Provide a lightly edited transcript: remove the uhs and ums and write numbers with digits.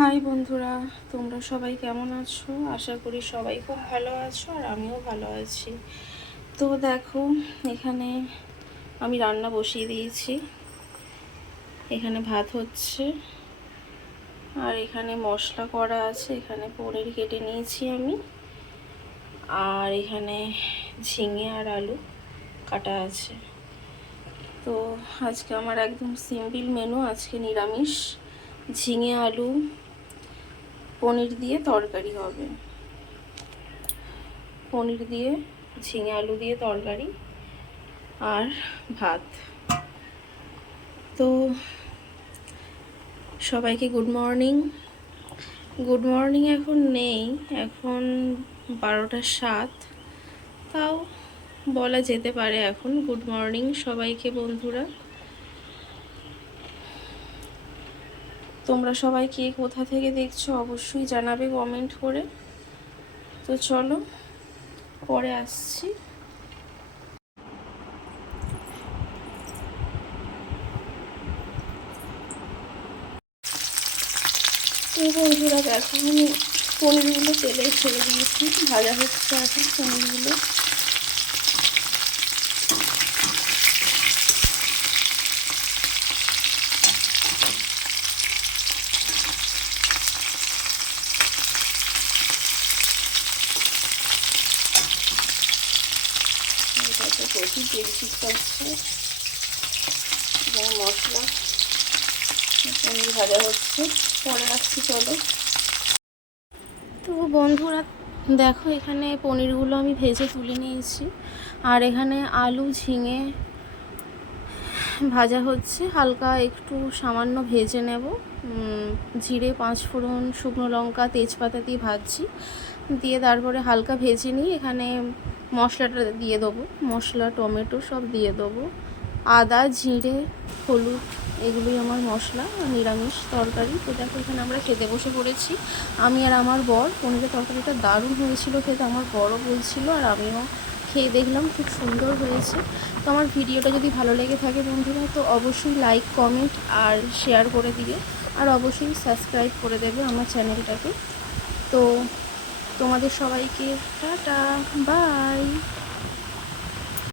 High বন্ধুরা, তোমরা সবাই কেমন আছো? আশা করি সবাই খুব ভালো আছো আর আমিও ভালো আছি। তো দেখো, এখানে আমি রান্না বসিয়ে দিয়েছি। এখানে ভাত হচ্ছে আর এখানে মশলা করা আছে। এখানে পনির কেটে নিয়েছি আমি, আর এখানে ঝিঙে আর আলু কাটা আছে। তো আজকে আমার একদম সিম্পল মেনু, আজকে নিরামিষ। ঝিঙে আলু পনির দিয়ে তরকারি হবে, পনির দিয়ে ঝিঙে আলু দিয়ে তরকারি আর ভাত। তো সবাইকে গুড মর্নিং। গুড মর্নিং এখন নেই, এখন 12টা 7, তাও বলা যেতে পারে এখন গুড মর্নিং সবাইকে। বন্ধুরা, তোমরা সবাই কে কোথা থেকে দেখছো অবশ্যই জানাবে কমেন্ট করে। তো চলো পরে আসছি। তো বন্ধুরা দেখো, আমি পনিরগুলো তেলে ছেড়ে দিয়েছি, ভাজা হচ্ছে এখন পনিরগুলো। প্রচুর তেল ছিটকাচ্ছে এবং মশলা পনির ভাজা হচ্ছে, পরে আসছি চলো। তো বন্ধুরা দেখো, এখানে পনিরগুলো আমি ভেজে তুলে নিয়েছি আর এখানে আলু ঝিঙে ভাজা হচ্ছে। হালকা একটু সামান্য ভেজে নেব, জিরে 5 ফোড়ন শুকনো লঙ্কা তেজপাতা দিয়ে ভাজছি, দিয়ে তারপরে হালকা ভেজে নিয়ে এখানে মশলাটা দিয়ে দেবো। মশলা টমেটো সব দিয়ে দেবো, আদা জিরে হলুদ, এগুলোই আমার মশলা। নিরামিষ তরকারি। তো দেখো, এখানে আমরা খেতে বসে পড়েছি, আমি আর আমার বর। পনিরের তরকারিটা দারুণ হয়েছিল খেতে, আমার বড়ও বলছিল আর আমিও খেয়ে দেখলাম, খুব সুন্দর হয়েছে। তো আমার ভিডিওটা যদি ভালো লেগে থাকে বন্ধুরা, তো অবশ্যই লাইক কমেন্ট আর শেয়ার করে দিবে, আর অবশ্যই সাবস্ক্রাইব করে দেবে আমার চ্যানেলটাকে। তো তোমাদের সবাইকে টাটা, বাই।